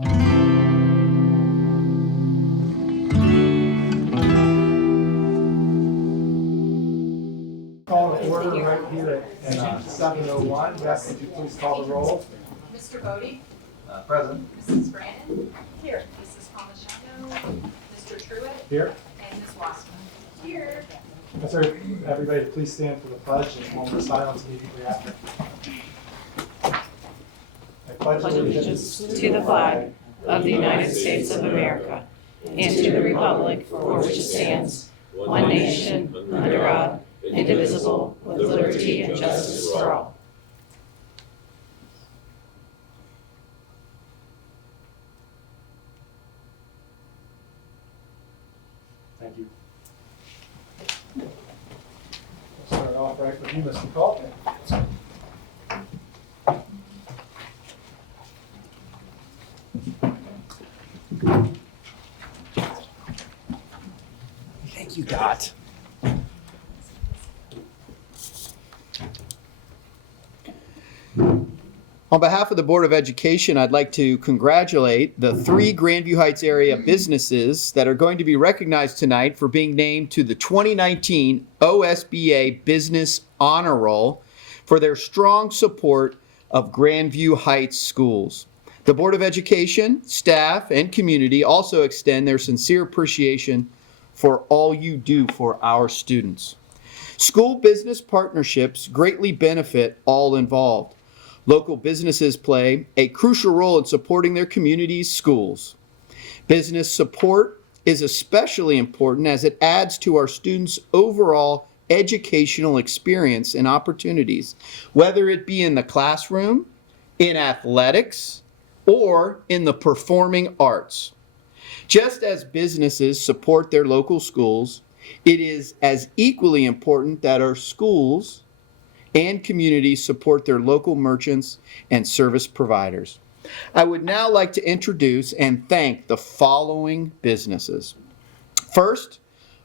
Call to order right here at 7:01. Yes, would you please call the roll? Mr. Bodie? Present. Mrs. Brandon? Here. Mrs. Palmigano? Mr. Truitt? Here. And Ms. Wassman? Here. Yes, sir. Everybody, please stand for the pledge and a moment of silence immediately after. I pledge allegiance to the flag of the United States of America and to the republic for which it stands, one nation, under God, indivisible, with liberty and justice for all. Thank you. We'll start off right with you, Mr. Colton. Thank you, Dot. On behalf of the Board of Education, I'd like to congratulate the 3 Grandview Heights area businesses that are going to be recognized tonight for being named to the 2019 OSBA Business Honor Roll for their strong support of Grandview Heights schools. The Board of Education, staff, and community also extend their sincere appreciation for all you do for our students. School business partnerships greatly benefit all involved. Local businesses play a crucial role in supporting their communities' schools. Business support is especially important as it adds to our students' overall educational experience and opportunities, whether it be in the classroom, in athletics, or in the performing arts. Just as businesses support their local schools, it is as equally important that our schools and communities support their local merchants and service providers. I would now like to introduce and thank the following businesses. First,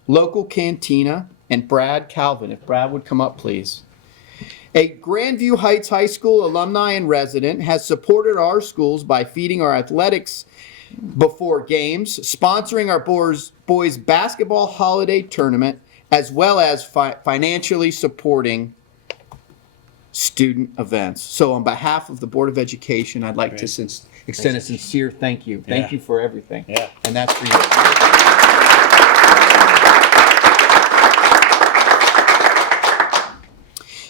Local Cantina and Brad Calvin. If Brad would come up, please. A Grandview Heights High School alumni and resident has supported our schools by feeding our athletics before games, sponsoring our boys basketball holiday tournament, as well as financially supporting student events. So on behalf of the Board of Education, I'd like to extend a sincere thank you. Thank you for everything. Yeah. And that's for you.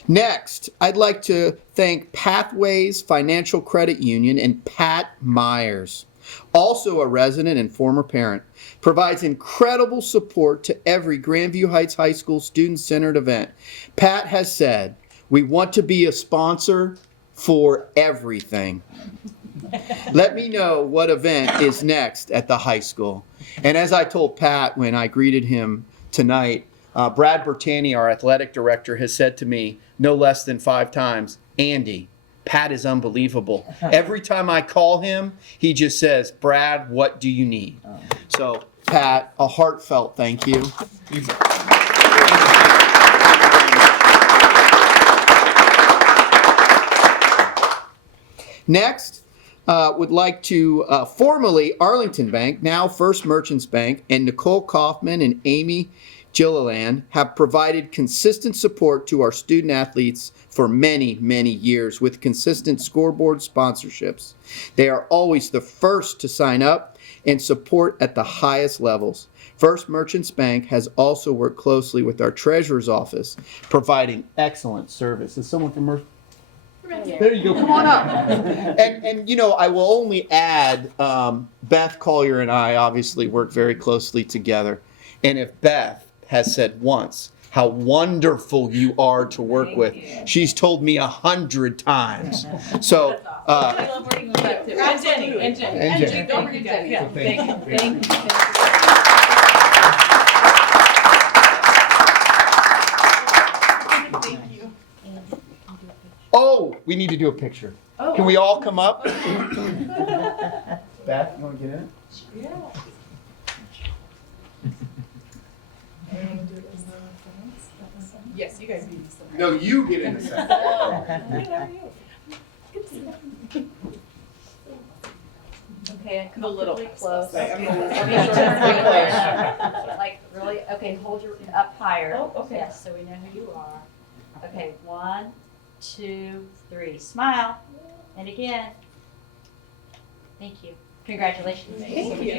Next, I'd like to thank Pathways Financial Credit Union and Pat Myers, also a resident and former parent, provides incredible support to every Grandview Heights High School student-centered event. Pat has said, "We want to be a sponsor for everything." Let me know what event is next at the high school. And as I told Pat when I greeted him tonight, Brad Bertani, our athletic director, has said to me no less than 5 times, "Andy, Pat is unbelievable. Every time I call him, he just says, 'Brad, what do you need?'" So, Pat, a heartfelt thank you. Next, would like to formally Arlington Bank, now First Merchants Bank, and Nicole Kaufman and Amy Gilliland have provided consistent support to our student athletes for many, many years with consistent scoreboard sponsorships. They are always the first to sign up and support at the highest levels. First Merchants Bank has also worked closely with our treasurer's office, providing excellent service. Is someone from Merchants? There you go. Come on up. And you know, I will only add, Beth Collier and I obviously work very closely together. And if Beth has said once how wonderful you are to work with, she's told me 100 times. So, I love working with that too. And Jenny. And Jenny. Don't forget Jenny. Yeah, thank you. Thank you. Thank you. oh, we need to do a picture. Oh. Can we all come up? Beth, you want to get in it? Yeah. Yes, you guys need to. No, you get in a second. Hey, how are you? Good to see you. Okay, come A little really close. close. Okay, just like really, okay, hold your, up higher. Oh, okay. Yes, so we know who you are. Okay, 1, 2, 3, smile, and again. Thank you. Congratulations. Thank you.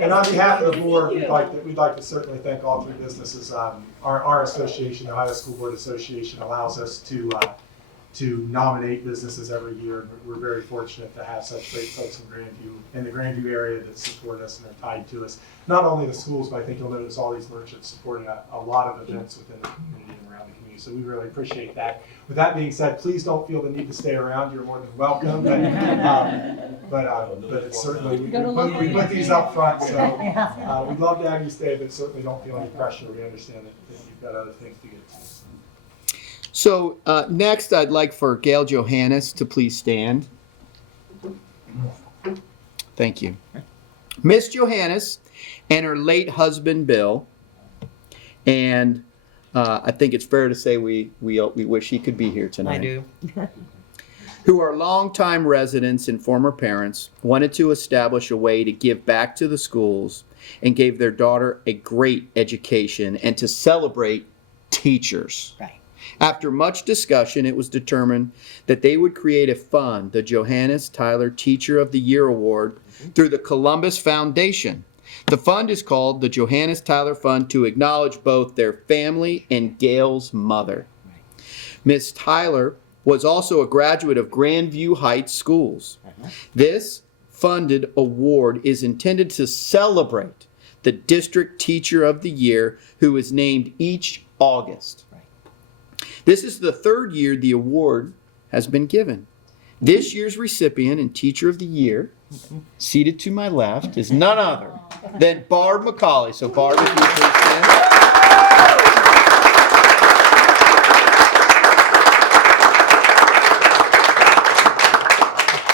And on behalf of the board, we'd like to certainly thank all three businesses. Our association, the Ohio School Board Association, allows us to nominate businesses every year. And we're very fortunate to have such great folks in the Grandview area that support us and are tied to us. Not only the schools, but I think you'll notice all these merchants supporting a lot of events within the community and around the community. So we really appreciate that. With that being said, please don't feel the need to stay around. You're more than welcome. But it's certainly, we put these up front, so we'd love to have you stay, but certainly don't feel any pressure. We understand that you've got other things to get to. So next, I'd like for Gail Johannes to please stand. Thank you. Miss Johannes and her late husband, Bill, and I think it's fair to say we wish he could be here tonight. I do. Who are longtime residents and former parents, wanted to establish a way to give back to the schools and gave their daughter a great education and to celebrate teachers. Right. After much discussion, it was determined that they would create a fund, the Johannes Tyler Teacher of the Year Award, through the Columbus Foundation. The fund is called the Johannes Tyler Fund to acknowledge both their family and Gail's mother. Miss Tyler was also a graduate of Grandview Heights Schools. This funded award is intended to celebrate the District Teacher of the Year who is named each August. This is the third year the award has been given. This year's recipient and Teacher of the Year, seated to my left, is none other than Barb McCauley. So Barb, if you please stand.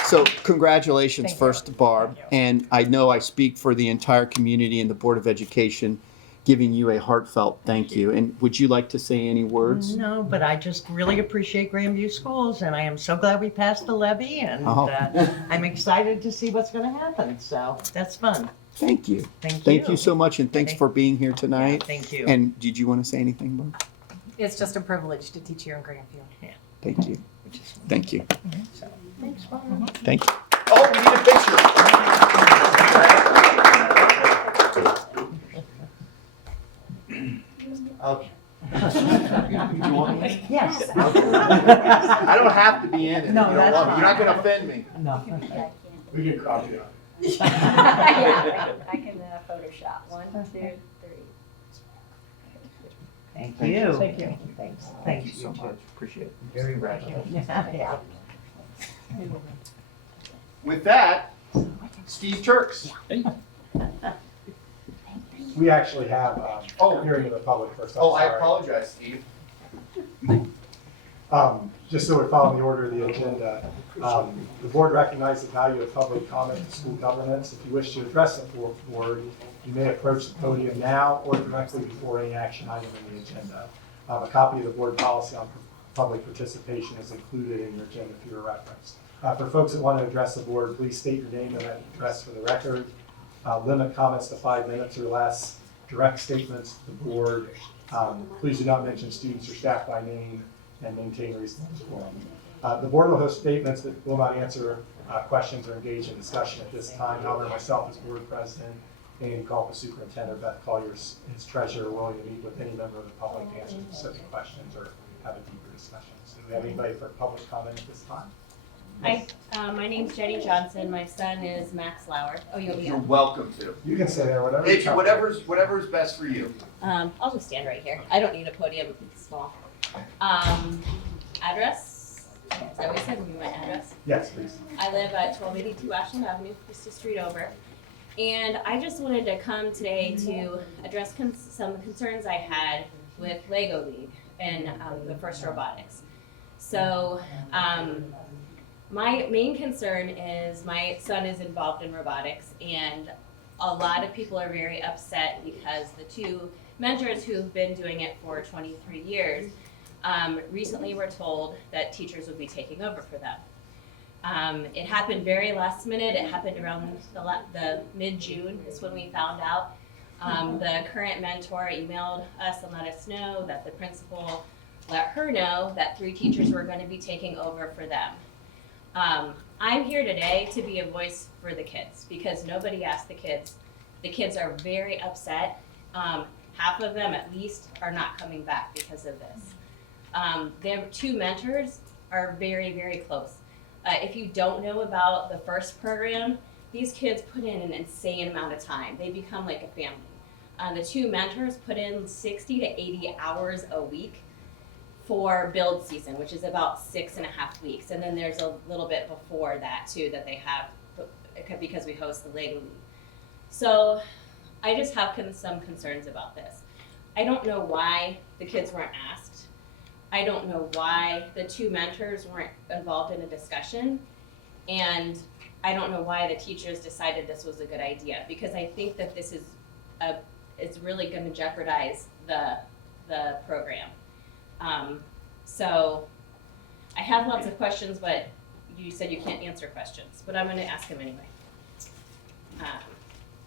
So congratulations first to Barb. And I know I speak for the entire community and the Board of Education giving you a heartfelt thank you. And would you like to say any words? No, but I just really appreciate Grandview Schools, and I am so glad we passed the levy, and I'm excited to see what's going to happen. So that's fun. Thank you. Thank you. So much, and thanks for being here tonight. Thank you. And did you want to say anything, Barb? It's just a privilege to teach here in Grandview. Thank you. Thank you. So, thanks, Barb. Thank you. Oh, we need a picture. Okay. You want me? Yes. I don't have to be in it. No, if you don't that's want me. fine. You're not going to offend me. No. We get coffee on. Yeah, I can Photoshop. 1, 2, 3. Thank you. Thank you. Thanks. Thank you so much. Appreciate it. Very much. Yeah. With that, Steve Turks. We actually have hearing of the public first. I'm sorry. apologize, Steve. Just so we're following the order of the agenda, the board recognizes the value of public comment to school governance. If you wish to address the board, you may approach the podium now or directly before any action item in the agenda. A copy of the board policy on public participation is included in your agenda for your reference. For folks that want to address the board, please state your name and address for the record. Limit comments to 5 minutes or less. Direct statements to the board. Please do not mention students or staff by name, and maintain a reasonable forum. The board will host statements that will not answer questions or engage in discussion at this time. However, myself as board president, Andy Culpa, superintendent, Beth Collier, his treasurer, are willing to meet with any member of the public to answer specific questions or have a deeper discussion. So do we have anybody for public comment at this time? Hi, my name's Jenny Johnson. My son is Max Lauer. Oh, You're welcome to. You can say that, whatever. It's whatever's best for you. I'll just stand right here. I don't need a podium. It's small. Address? Is that what you said? Give me my address. Yes, please. I live at 1282 Ashland Avenue, just a street over. And I just wanted to come today to address some concerns I had with Lego League and the first robotics. So, my main concern is my son is involved in robotics, and a lot of people are very upset because the two mentors who've been doing it for 23 years recently were told that teachers would be taking over for them. It happened very last minute. It happened around the mid-June is when we found out. The current mentor emailed us and let us know that the principal let her know that 3 teachers were going to be taking over for them. I'm here today to be a voice for the kids because nobody asked the kids. The kids are very upset. Half of them at least are not coming back because of this. Their 2 mentors are very, very close. If you don't know about the first program, these kids put in an insane amount of time. They become like a family. The 2 mentors put in 60 to 80 hours a week for build season, which is about 6.5 weeks. And then there's a little bit before that too that they have because we host the Lego League. So I just have some concerns about this. I don't know why the kids weren't asked. I don't know why the 2 mentors weren't involved in a discussion. And I don't know why the teachers decided this was a good idea, because I think that this is it's really going to jeopardize the program. So I have lots of questions, but you said you can't answer questions, but I'm going to ask them anyway.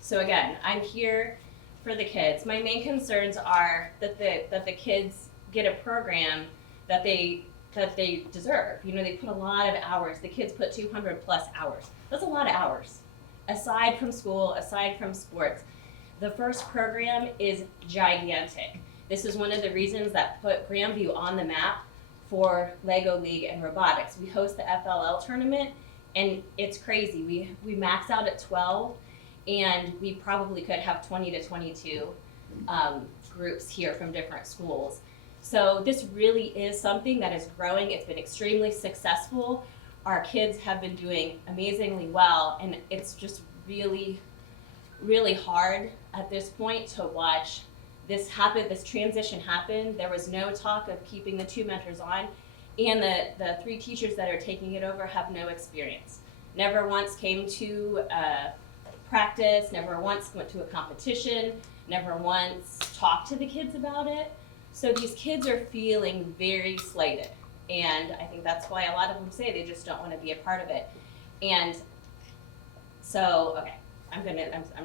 So again, I'm here for the kids. My main concerns are that the kids get a program that they deserve. You know, they put a lot of hours. The kids put 200 plus hours. That's a lot of hours. Aside from school, aside from sports. The first program is gigantic. This is one of the reasons that put Grandview on the map for Lego League and robotics. We host the FLL tournament, and it's crazy. We max out at 12, and we probably could have 20 to 22 groups here from different schools. So this really is something that is growing. It's been extremely successful. Our kids have been doing amazingly well, and it's just really, really hard at this point to watch this happen, this transition happen. There was no talk of keeping the 2 mentors on, and the 3 teachers that are taking it over have no experience. Never once came to practice, never once went to a competition, never once talked to the kids about it. So these kids are feeling very slighted, and I think that's why a lot of them say they just don't want to be a part of it. And so, okay, I'm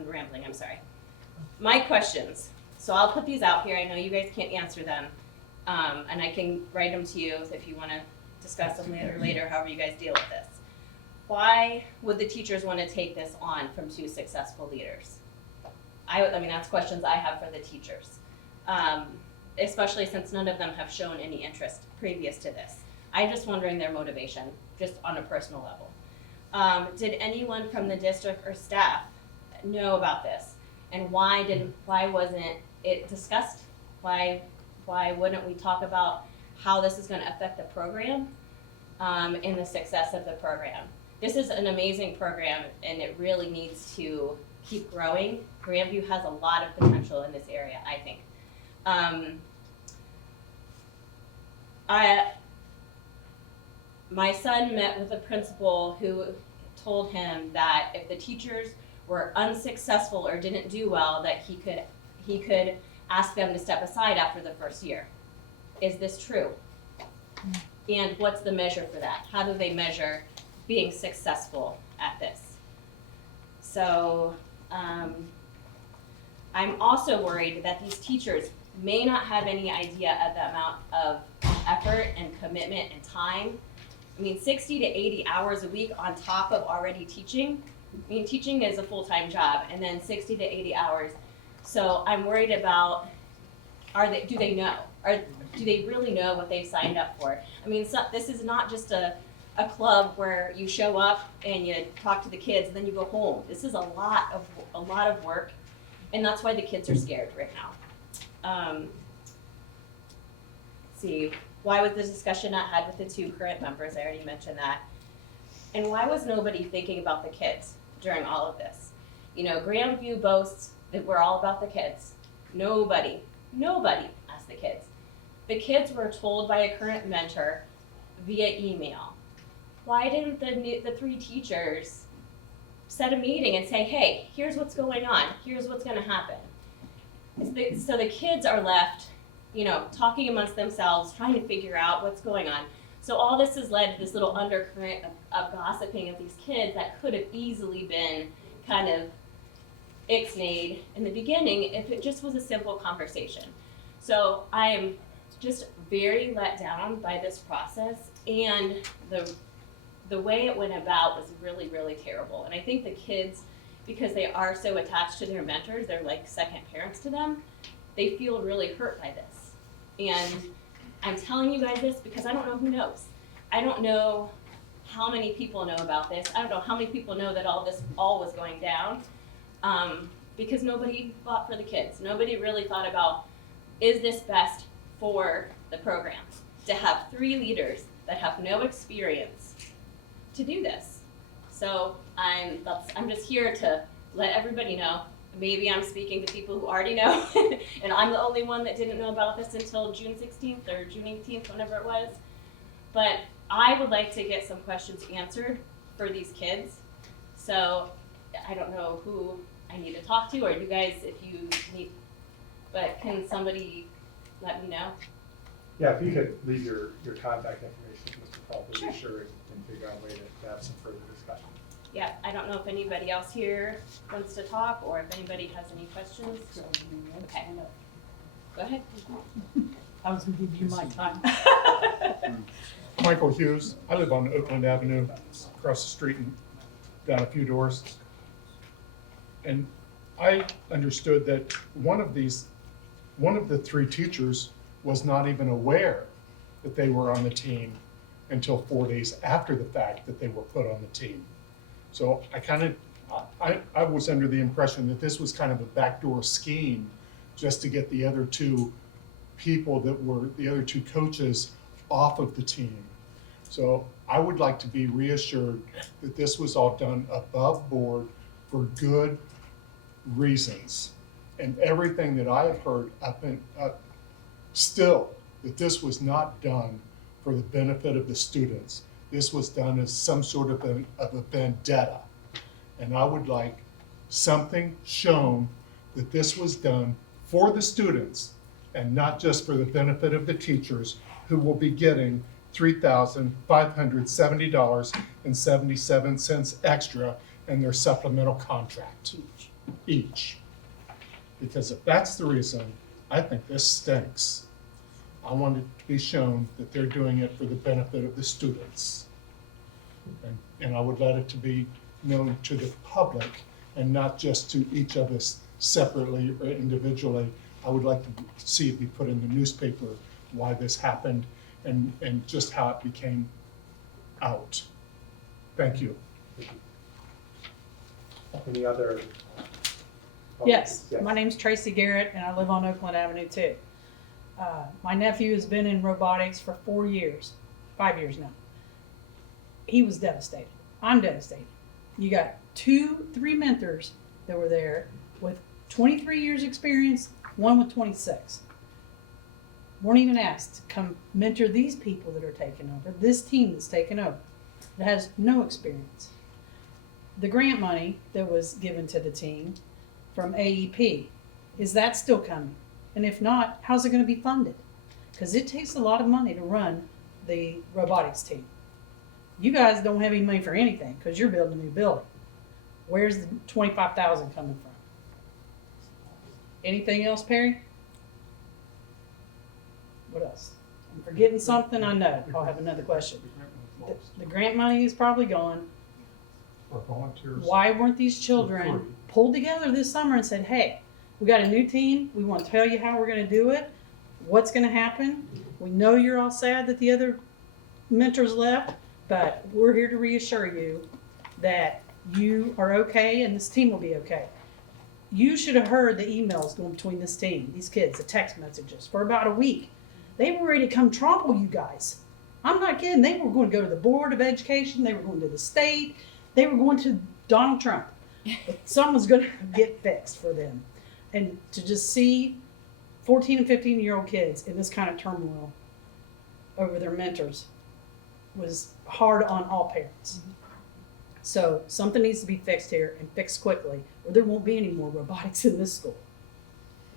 rambling, I'm sorry. My questions. So I'll put these out here. I know you guys can't answer them, and I can write them to you if you want to discuss them later, however you guys deal with this. Why would the teachers want to take this on from 2 successful leaders? I mean, that's questions I have for the teachers, especially since none of them have shown any interest previous to this. I'm just wondering their motivation, just on a personal level. Did anyone from the district or staff know about this? And why wasn't it discussed? Why wouldn't we talk about how this is going to affect the program and the success of the program? This is an amazing program, and it really needs to keep growing. Grandview has a lot of potential in this area, I think. My son met with a principal who told him that if the teachers were unsuccessful or didn't do well, that he could ask them to step aside after the first year. Is this true? And what's the measure for that? How do they measure being successful at this? So I'm also worried that these teachers may not have any idea of the amount of effort and commitment and time. I mean, 60 to 80 hours a week on top of already teaching. I mean, teaching is a full-time job, and then 60 to 80 hours. So I'm worried about, do they know? Do they really know what they've signed up for? I mean, this is not just a club where you show up and you talk to the kids and then you go home. This is a lot of work, and that's why the kids are scared right now. Let's see, why was the discussion not had with the 2 current members? I already mentioned that. And why was nobody thinking about the kids during all of this? You know, Grandview boasts that we're all about the kids. Nobody asked the kids. The kids were told by a current mentor via email. Why didn't the 3 teachers set a meeting and say, hey, here's what's going on, here's what's gonna happen? So the kids are left, you know, talking amongst themselves, trying to figure out what's going on. So all this has led to this little undercurrent of gossiping of these kids that could have easily been kind of ixnayed in the beginning if it just was a simple conversation. So I am just very let down by this process, and the way it went about was really, really terrible. And I think the kids, because they are so attached to their mentors, they're like second parents to them, they feel really hurt by this. And I'm telling you guys this because I don't know who knows. I don't know how many people know about this. I don't know how many people know that all was going down, because nobody fought for the kids. Nobody really thought about, is this best for the program? To have 3 leaders that have no experience to do this. So I'm just here to let everybody know. Maybe I'm speaking to people who already know, and I'm the only one that didn't know about this until June 16th or June 18th, whenever it was. But I would like to get some questions answered for these kids. So I don't know who I need to talk to, or you guys, if you need, but can somebody let me know? Yeah, if you could leave your contact information, Mr. Paul, we'll be sure and figure out a way to have some further discussion. Yeah, I don't know if anybody else here wants to talk, or if anybody has any questions. Okay, go ahead. I was gonna give you my time. Michael Hughes. I live on Oakland Avenue, across the street and down a few doors. And I understood that one of the 3 teachers was not even aware that they were on the team until 4 days after the fact that they were put on the team. So I was under the impression that this was kind of a backdoor scheme just to get the other 2 people that were the other 2 coaches off of the team. So I would like to be reassured that this was all done above board for good reasons. And everything that I have heard still, that this was not done for the benefit of the students. This was done as some sort of a vendetta. And I would like something shown that this was done for the students and not just for the benefit of the teachers, who will be getting $3,570.77 extra in their supplemental contract each. Because if that's the reason, I think this stinks. I want it to be shown that they're doing it for the benefit of the students. And I would let it to be known to the public and not just to each of us separately or individually. I would like to see it be put in the newspaper why this happened and just how it became out. Thank you. Any other? Yes, my name's Tracy Garrett and I live on Oakland Avenue too. My nephew has been in robotics for 4 years, 5 years now. He was devastated. I'm devastated. You got 3 mentors that were there with 23 years experience, one with 26. Weren't even asked to come mentor these people that are taking over, this team that's taken over, that has no experience. The grant money that was given to the team from AEP, is that still coming? And if not, how's it going to be funded? Because it takes a lot of money to run the robotics team. You guys don't have any money for anything because you're building a new building. Where's the $25,000 coming from? Anything else, Perry? What else? I'm forgetting something, I know. I'll have another question. The grant money is probably gone. For volunteers. Why weren't these children pulled together this summer and said, hey, we got a new team. We want to tell you how we're going to do it. What's going to happen? We know you're all sad that the other mentors left, but we're here to reassure you that you are okay and this team will be okay. You should have heard the emails going between this team, these kids, the text messages for about a week. They were ready to come trample you guys. I'm not kidding. They were going to go to the Board of Education. They were going to the state. They were going to Donald Trump. But something's going to get fixed for them. And to just see 14 and 15-year-old kids in this kind of turmoil over their mentors was hard on all parents. So something needs to be fixed here and fixed quickly, or there won't be any more robotics in this school.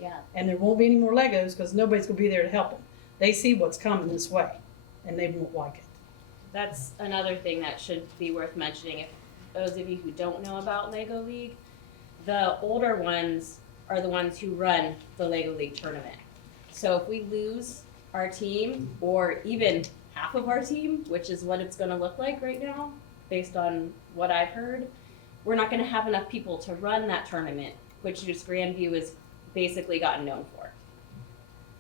Yeah. And there won't be any more Legos because nobody's going to be there to help them. They see what's coming this way, and they won't like it. that's another thing that should be worth mentioning. If those of you who don't know about Lego League, the older ones are the ones who run the Lego League tournament. So if we lose our team, or even half of our team, which is what it's gonna look like right now, based on what I've heard, we're not gonna have enough people to run that tournament, which just Grandview has basically gotten known for.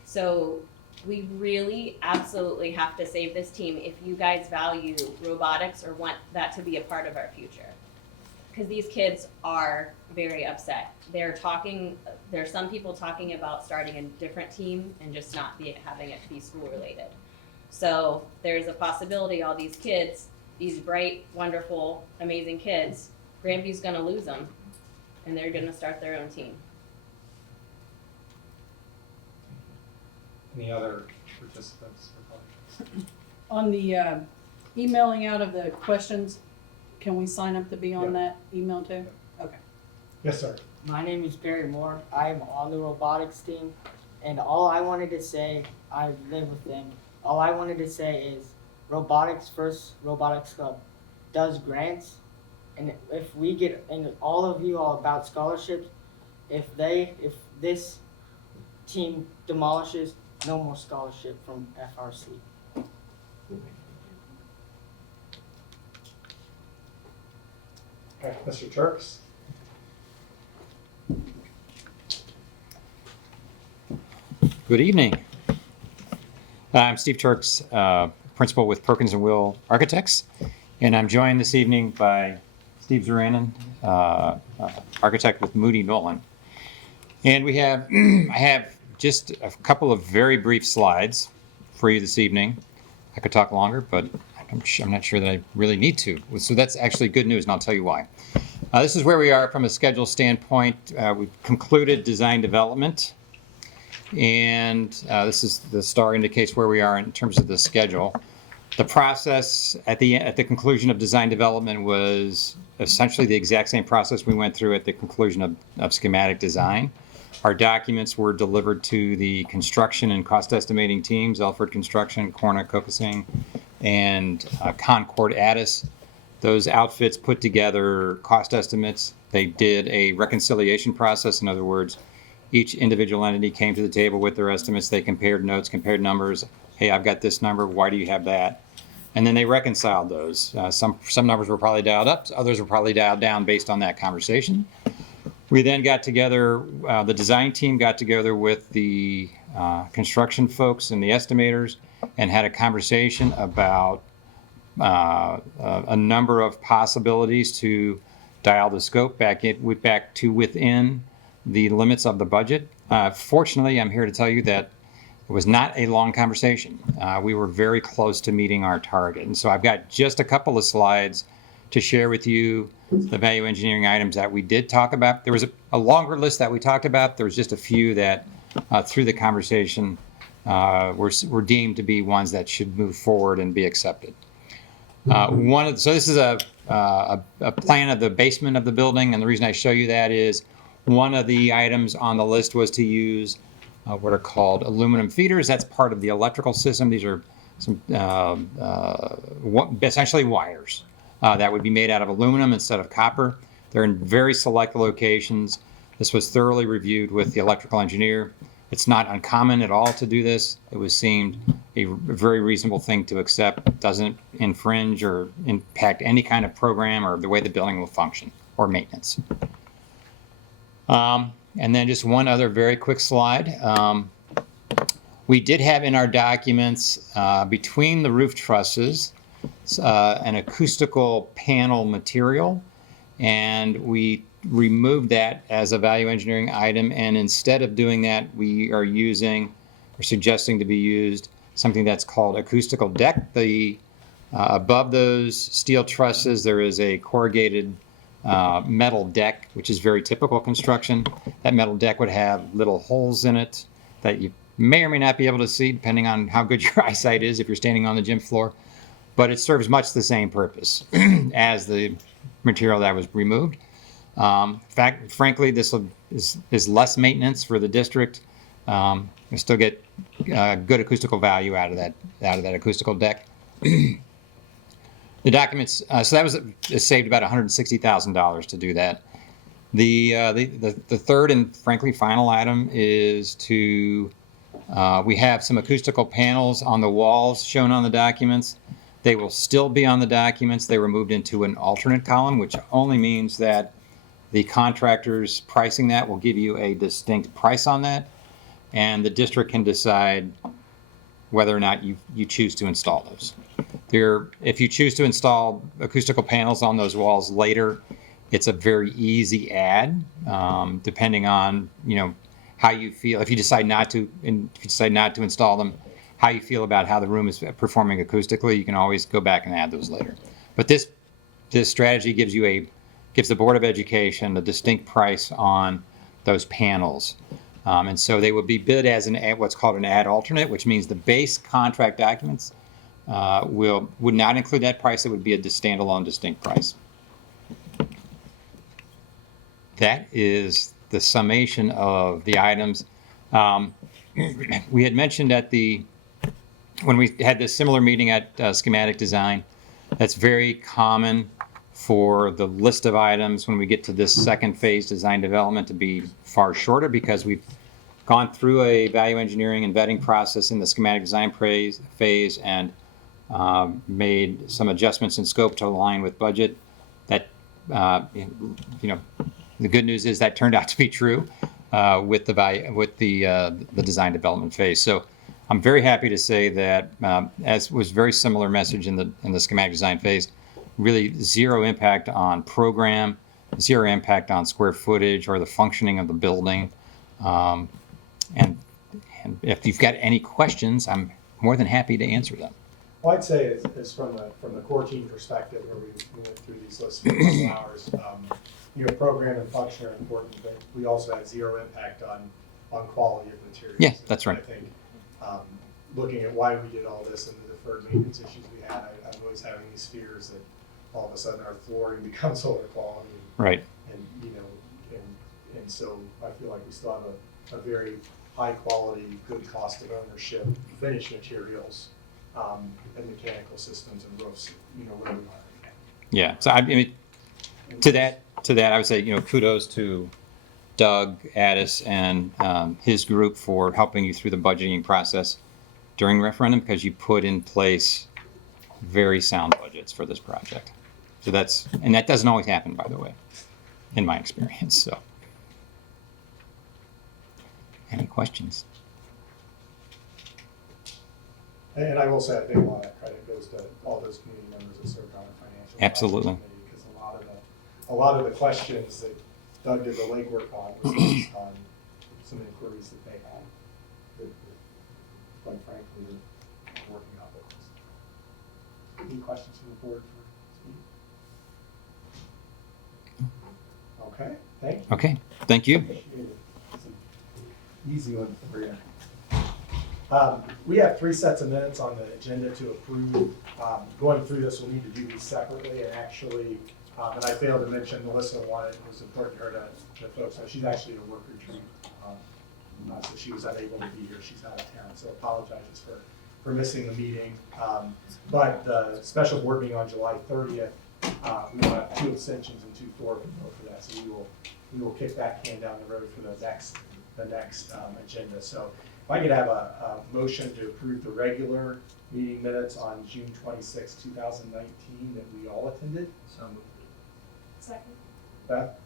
So we really absolutely have to save this team if you guys value robotics or want that to be a part of our future. Because these kids are very upset. There's some people talking about starting a different team and just not having it be school related. So there's a possibility all these kids, these bright, wonderful, amazing kids, Grandview's gonna lose them and they're gonna start their own team. Any other participants or questions? On the emailing out of the questions, can we sign up to be on that email too? Okay. Yes, sir. My name is Barry Moore. I'm on the robotics team, and all I wanted to say, I live with them. All I wanted to say is Robotics First Robotics Club does grants, and if we get, and all of you all about scholarships, if this team demolishes, no more scholarship from FRC. Okay, Mr. Turks? Good evening. I'm Steve Turks, principal with Perkins & Will Architects, and I'm joined this evening by Steve Zeranin, architect with Moody Nolan. And we have, I have just a couple of very brief slides for you this evening. I could talk longer, but I'm not sure that I really need to. So that's actually good news, and I'll tell you why. This is where we are from a schedule standpoint. We've concluded design development, and this is the star indicates where we are in terms of the schedule. The process at the conclusion of design development was essentially the exact same process we went through at the conclusion of schematic design. Our documents were delivered to the construction and cost estimating teams, Elford Construction, Cornick, Kokosing, and Concord Addis. Those outfits put together cost estimates. They did a reconciliation process. In other words, each individual entity came to the table with their estimates. They compared notes, compared numbers. Hey, I've got this number. Why do you have that? And then they reconciled those. Some numbers were probably dialed up. Others were probably dialed down based on that conversation. We then got together, the design team got together with the construction folks and the estimators and had a conversation about a number of possibilities to dial the scope back to within the limits of the budget. Fortunately, I'm here to tell you that it was not a long conversation. We were very close to meeting our target. And so I've got just a couple of slides to share with you the value engineering items that we did talk about. There was a longer list that we talked about. There was just a few that through the conversation were deemed to be ones that should move forward and be accepted. So this is a plan of the basement of the building, and the reason I show you that is one of the items on the list was to use what are called aluminum feeders. That's part of the electrical system. These are some essentially wires that would be made out of aluminum instead of copper. They're in very select locations. This was thoroughly reviewed with the electrical engineer. It's not uncommon at all to do this. It was seemed a very reasonable thing to accept. Doesn't infringe or impact any kind of program or the way the building will function or maintenance. And then just one other very quick slide. We did have in our documents between the roof trusses an acoustical panel material, and we removed that as a value engineering item, and instead of doing that, we are using or suggesting to be used something that's called acoustical deck. Above those steel trusses, there is a corrugated metal deck, which is very typical construction. That metal deck would have little holes in it that you may or may not be able to see, depending on how good your eyesight is if you're standing on the gym floor. But it serves much the same purpose as the material that was removed. Frankly, this is less maintenance for the district. You still get good acoustical value out of that acoustical deck. The documents, so that was it saved about $160,000 to do that. The third and frankly final item is to we have some acoustical panels on the walls shown on the documents. They will still be on the documents. They were moved into an alternate column, which only means that the contractors pricing that will give you a distinct price on that, and the district can decide whether or not you choose to install those. If you choose to install acoustical panels on those walls later, it's a very easy add, depending on how you feel. If you decide not to install them, how you feel about how the room is performing acoustically, you can always go back and add those later. But this strategy gives the Board of Education a distinct price on those panels. And so they will be bid as what's called an add alternate, which means the base contract documents would not include that price. It would be a standalone distinct price. That is the summation of the items. We had mentioned when we had this similar meeting at schematic design, that's very common for the list of items when we get to this second phase design development to be far shorter, because we've gone through a value engineering and vetting process in the schematic design phase and made some adjustments in scope to align with budget. That the good news is that turned out to be true with the design development phase. So I'm very happy to say that, as was very similar message in the schematic design phase, really zero impact on program, zero impact on square footage or the functioning of the building. And if you've got any questions, I'm more than happy to answer them. Well, I'd say is from the core team perspective, where we went through these lists for a couple hours, program and function are important, but we also had zero impact on quality of materials. Yeah, that's right. I think looking at why we did all this and the deferred maintenance issues we had, I'm always having these fears that all of a sudden our flooring becomes lower quality. Right. And so I feel like we still have a very high quality, good cost of ownership, finished materials, and mechanical systems and roofs, where we are. Yeah. So I mean, to that, I would say, kudos to Doug Addis and his group for helping you through the budgeting process during referendum, because you put in place very sound budgets for this project. So that doesn't always happen, by the way, in my experience. So, any questions? And I will say, I think a lot of that credit goes to all those community members that served on the financial Absolutely. Committee, because a lot of the questions that Doug did the legwork on was based on some inquiries that they had. That quite frankly, they're working out with us. Any questions from the board for Steve? Okay, thank you. Okay, thank you. It's an easy one for you. We have 3 sets of minutes on the agenda to approve. Going through this, we'll need to do these separately, and actually, and I failed to mention, Melissa wanted, it was important to her to folks know she's actually at a work retreat, so she was unable to be here. She's out of town, so apologizes for missing the meeting. But the special board meeting on July 30th, we will have 2 abstentions and 2 for that, so we will kick that can down the road for the next agenda. So if I could have a motion to approve the regular meeting minutes on June 26, 2019 that we all attended. So moved. Second. Beth?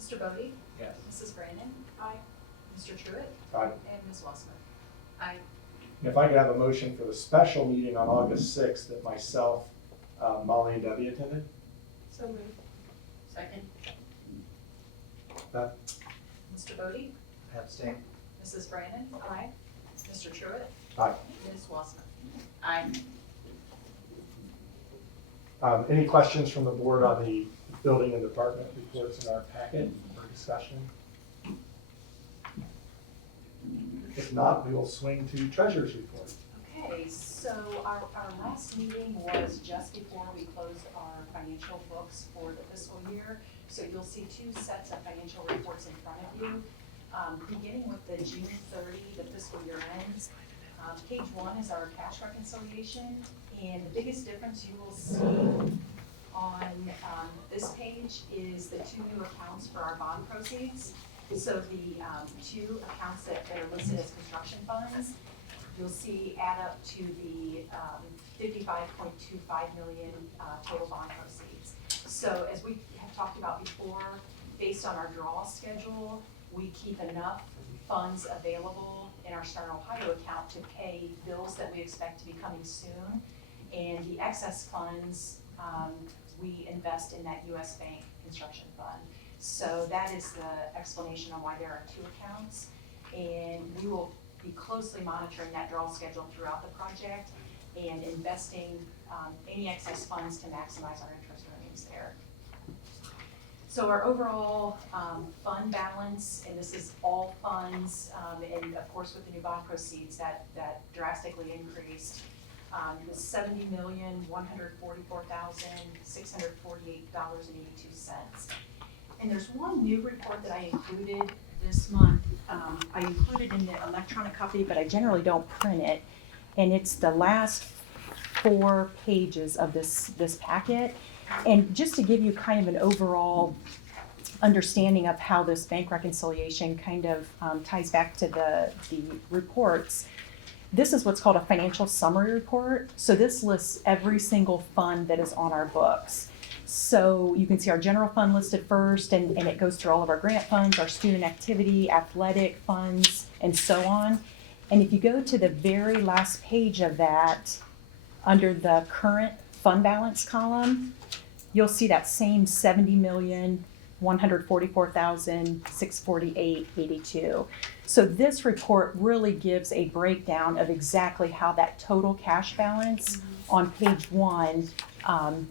Mr. Bodie? Yes. Mrs. Brandon? Aye. Mr. Truitt? Aye. And Ms. Wassmer? Aye. And if I could have a motion for the special meeting on August 6th that myself, Molly, and Debbie attended. So moved. Second. Beth? Mr. Bodie? Abstain. Mrs. Brandon? Aye. Mr. Truitt? Aye. Ms. Wassmer? Aye. Any questions from the board on the building and department reports in our packet for discussion? If not, we will swing to treasurer's report. Okay, so our last meeting was just before we closed our financial books for the fiscal year. So you'll see 2 sets of financial reports in front of you. Beginning with the June 30, the fiscal year ends. Page 1 is our cash reconciliation, And the biggest difference you will see on this page is the two new accounts for our bond proceeds. So the two accounts that are listed as construction funds, you'll see add up to the 55.25 million total bond proceeds. So as we have talked about before, based on our draw schedule, we keep enough funds available in our Stern Ohio account to pay bills that we expect to be coming soon. And the excess funds, we invest in that US Bank construction fund. So that is the explanation on why there are two accounts. And we will be closely monitoring that draw schedule throughout the project and investing any excess funds to maximize our interest earnings there. So our overall fund balance, and this is all funds, and of course with the new bond proceeds that drastically increased, was $70,144,648.82. And there's one new report that I included this month. I included in the electronic copy, but I generally don't print it. And it's the last 4 pages of this packet. And just to give you kind of an overall understanding of how this bank reconciliation kind of ties back to the reports, this is what's called a financial summary report. So this lists every single fund that is on our books. So you can see our general fund listed first, and it goes through all of our grant funds, our student activity, athletic funds, and so on. And if you go to the very last page of that, under the current fund balance column, you'll see that same $70,144,648.82. So this report really gives a breakdown of exactly how that total cash balance on page 1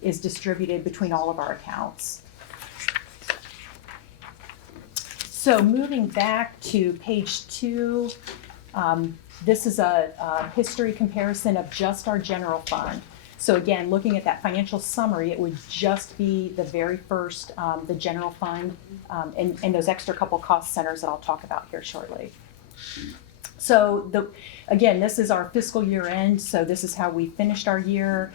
is distributed between all of our accounts. So moving back to page 2, this is a history comparison of just our general fund. So again, looking at that financial summary, it would just be the very first, the general fund, and those extra couple cost centers that I'll talk about here shortly. So again, this is our fiscal year end, so this is how we finished our year.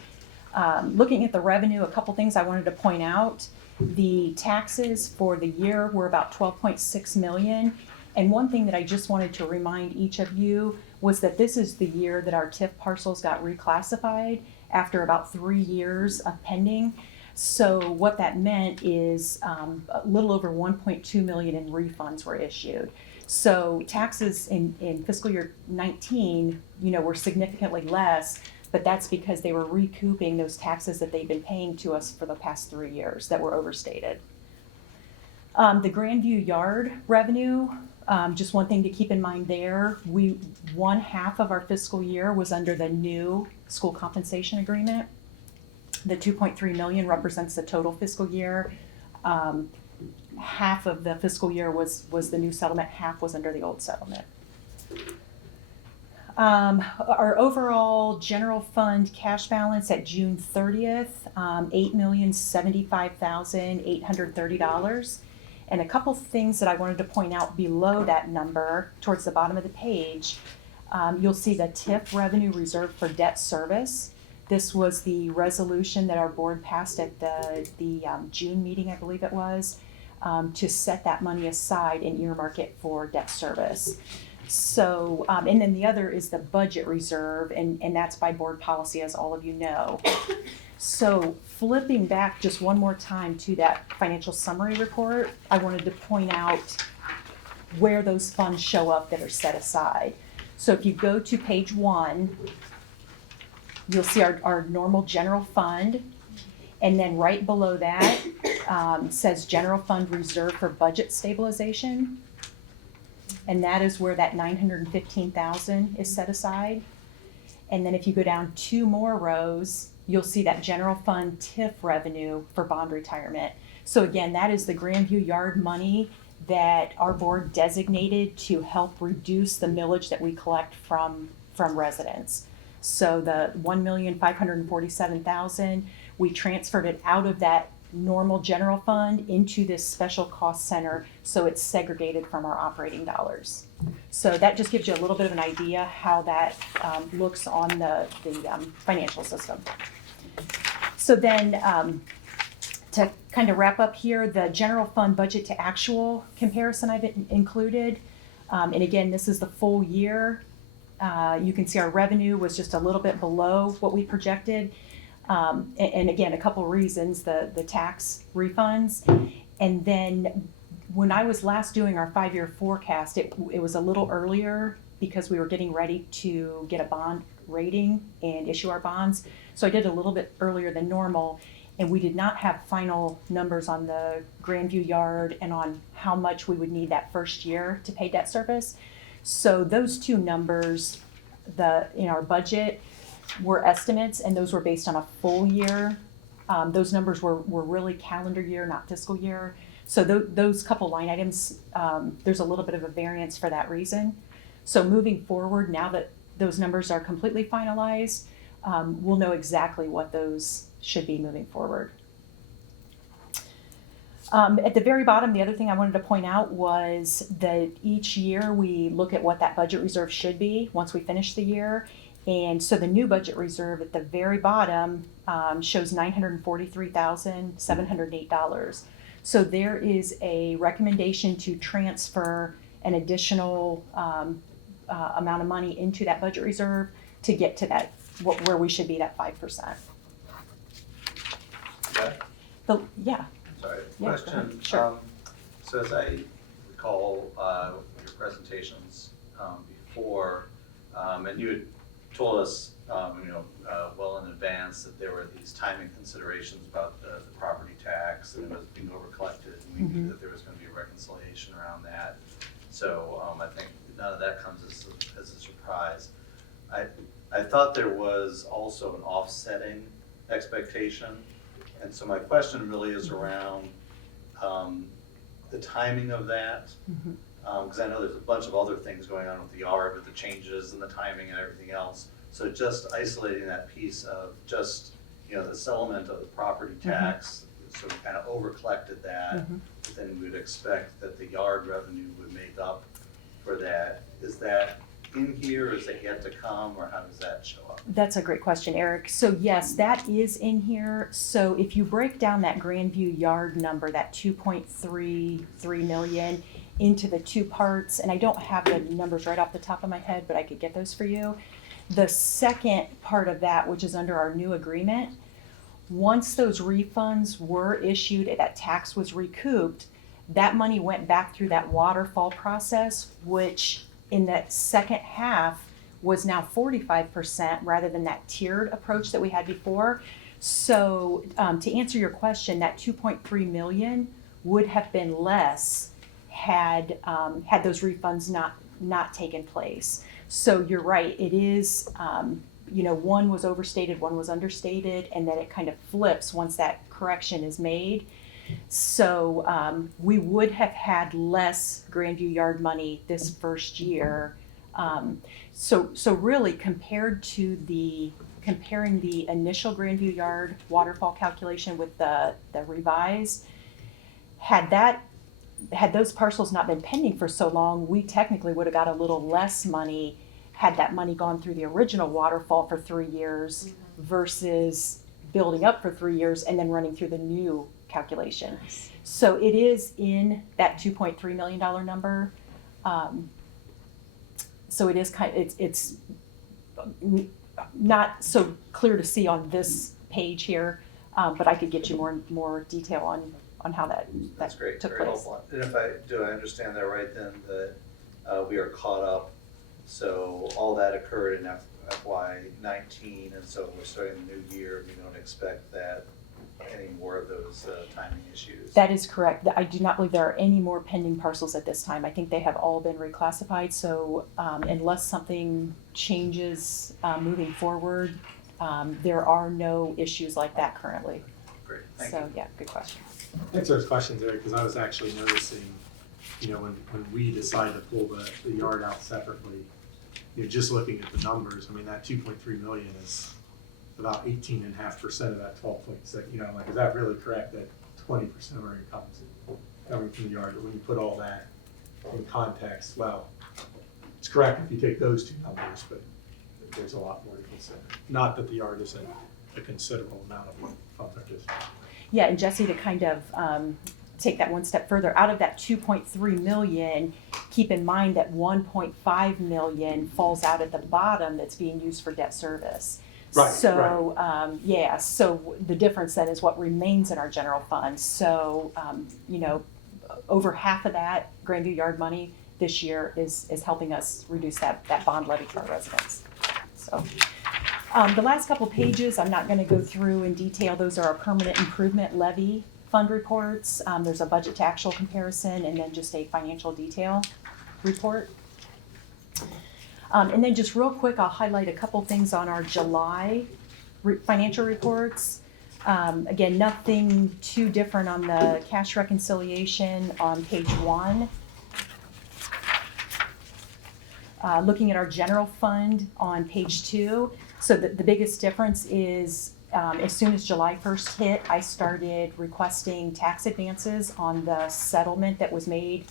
Looking at the revenue, a couple things I wanted to point out. The taxes for the year were about 12.6 million. And one thing that I just wanted to remind each of you was that this is the year that our TIF parcels got reclassified after about 3 years of pending. So what that meant is a little over 1.2 million in refunds were issued. So taxes in fiscal year 19, were significantly less, but that's because they were recouping those taxes that they've been paying to us for the past 3 years that were overstated. The Grandview yard revenue, just one thing to keep in mind there, one half of our fiscal year was under the new school compensation agreement. The 2.3 million represents the total fiscal year. Half of the fiscal year was the new settlement, half was under the old settlement. Our overall general fund cash balance at June 30th, $8,075,830. And a couple things that I wanted to point out below that number, towards the bottom of the page, you'll see the TIF revenue reserved for debt service. This was the resolution that our board passed at the June meeting, I believe it was, to set that money aside and earmark it for debt service. So, and then the other is the budget reserve, and that's by board policy, as all of you know. So flipping back just one more time to that financial summary report, I wanted to point out where those funds show up that are set aside. So if you go to page 1, you'll see our normal general fund, and then right below that says general fund reserve for budget stabilization. And that is where that $915,000 is set aside. And then if you go down 2 more rows, you'll see that general fund TIF revenue for bond retirement. So again, that is the Grandview yard money that our board designated to help reduce the millage that we collect from residents. So the $1,547,000, we transferred it out of that normal general fund into this special cost center, so it's segregated from our operating dollars. So that just gives you a little bit of an idea how that looks on the financial system. So then, to kind of wrap up here, the general fund budget to actual comparison I've included. And again, this is the full year. You can see our revenue was just a little bit below what we projected. And again, a couple reasons, the tax refunds. And then when I was last doing our 5-year forecast, it was a little earlier because we were getting ready to get a bond rating and issue our bonds. So I did a little bit earlier than normal, and we did not have final numbers on the Grandview yard and on how much we would need that first year to pay debt service. So those two numbers, in our budget, were estimates, and those were based on a full year. Those numbers were really calendar year, not fiscal year. So those couple line items, there's a little bit of a variance for that reason. So moving forward, now that those numbers are completely finalized, we'll know exactly what those should be moving forward. At the very bottom, the other thing I wanted to point out was that each year we look at what that budget reserve should be once we finish the year. And so the new budget reserve at the very bottom shows $943,708. So there is a recommendation to transfer an additional amount of money into that budget reserve to get to that where we should be, that 5%. Okay. Yeah. Sorry, Yeah, question. sure. So as I recall your presentations before, and you had told us, well in advance that there were these timing considerations about the property tax and it was being over-collected, and we knew that there was going to be a reconciliation around that. So I think none of that comes as a surprise. I thought there was also an offsetting expectation. And so my question really is around the timing of that, because I know there's a bunch of other things going on with the yard, with the changes and the timing and everything else. So just isolating that piece of just, the settlement of the property tax, so we kind of over collected that, but then we would expect that the yard revenue would make up for that. Is that in here, or is it yet to come, or how does that show up? That's a great question, Eric. So yes, that is in here. So if you break down that Grandview yard number, that 2.33 million, into the two parts, and I don't have the numbers right off the top of my head, but I could get those for you. The second part of that, which is under our new agreement, once those refunds were issued, that tax was recouped, that money went back through that waterfall process, which in that second half was now 45% rather than that tiered approach that we had before. So to answer your question, that 2.3 million would have been less had those refunds not taken place. So you're right, it is, one was overstated, one was understated, and then it kind of flips once that correction is made. So we would have had less Grandview yard money this first year. So really comparing the initial Grandview yard waterfall calculation with the revised, had those parcels not been pending for so long, we technically would have got a little less money had that money gone through the original waterfall for 3 years versus building up for 3 years and then running through the new calculation. So it is in that $2.3 million number. So it is it's not so clear to see on this page here, but I could get you more detail on how that That's great, took very place. helpful. And if I understand that right, then that we are caught up. So all that occurred in FY19, and so we're starting the new year. We don't expect that any more of those timing issues. That is correct. I do not believe there are any more pending parcels at this time. I think they have all been reclassified. So unless something changes moving forward, there are no issues like that currently. Great, thank So you. yeah, good question. Thanks for those questions, Eric, because I was actually noticing, when we decided to pull the yard out separately, just looking at the numbers, I mean, that 2.3 million is about 18.5% of that 12.6. Is that really correct? That 20% of our income coming from the yard. But when you put all that in context, well, it's correct if you take those two numbers, but there's a lot more to consider. Not that the yard isn't a considerable amount of funds are just. Yeah, and Jesse, to kind of take that one step further, out of that 2.3 million, keep in mind that 1.5 million falls out at the bottom that's being used for debt service. Right, So, yeah, so the difference then is what remains in our general fund. So, you know, over half of that Grandview yard money this year is helping us reduce that bond levy to our residents. So, the last couple pages, I'm not gonna go through in detail. Those are our permanent improvement levy fund reports. There's a budget to actual comparison and then just a financial detail report. And then just real quick, I'll highlight a couple things on our July financial reports. Again, nothing too different on the cash reconciliation on page 1. Looking at our general fund on page 2. So the biggest difference is as soon as July 1st hit, I started requesting tax advances on the settlement that was made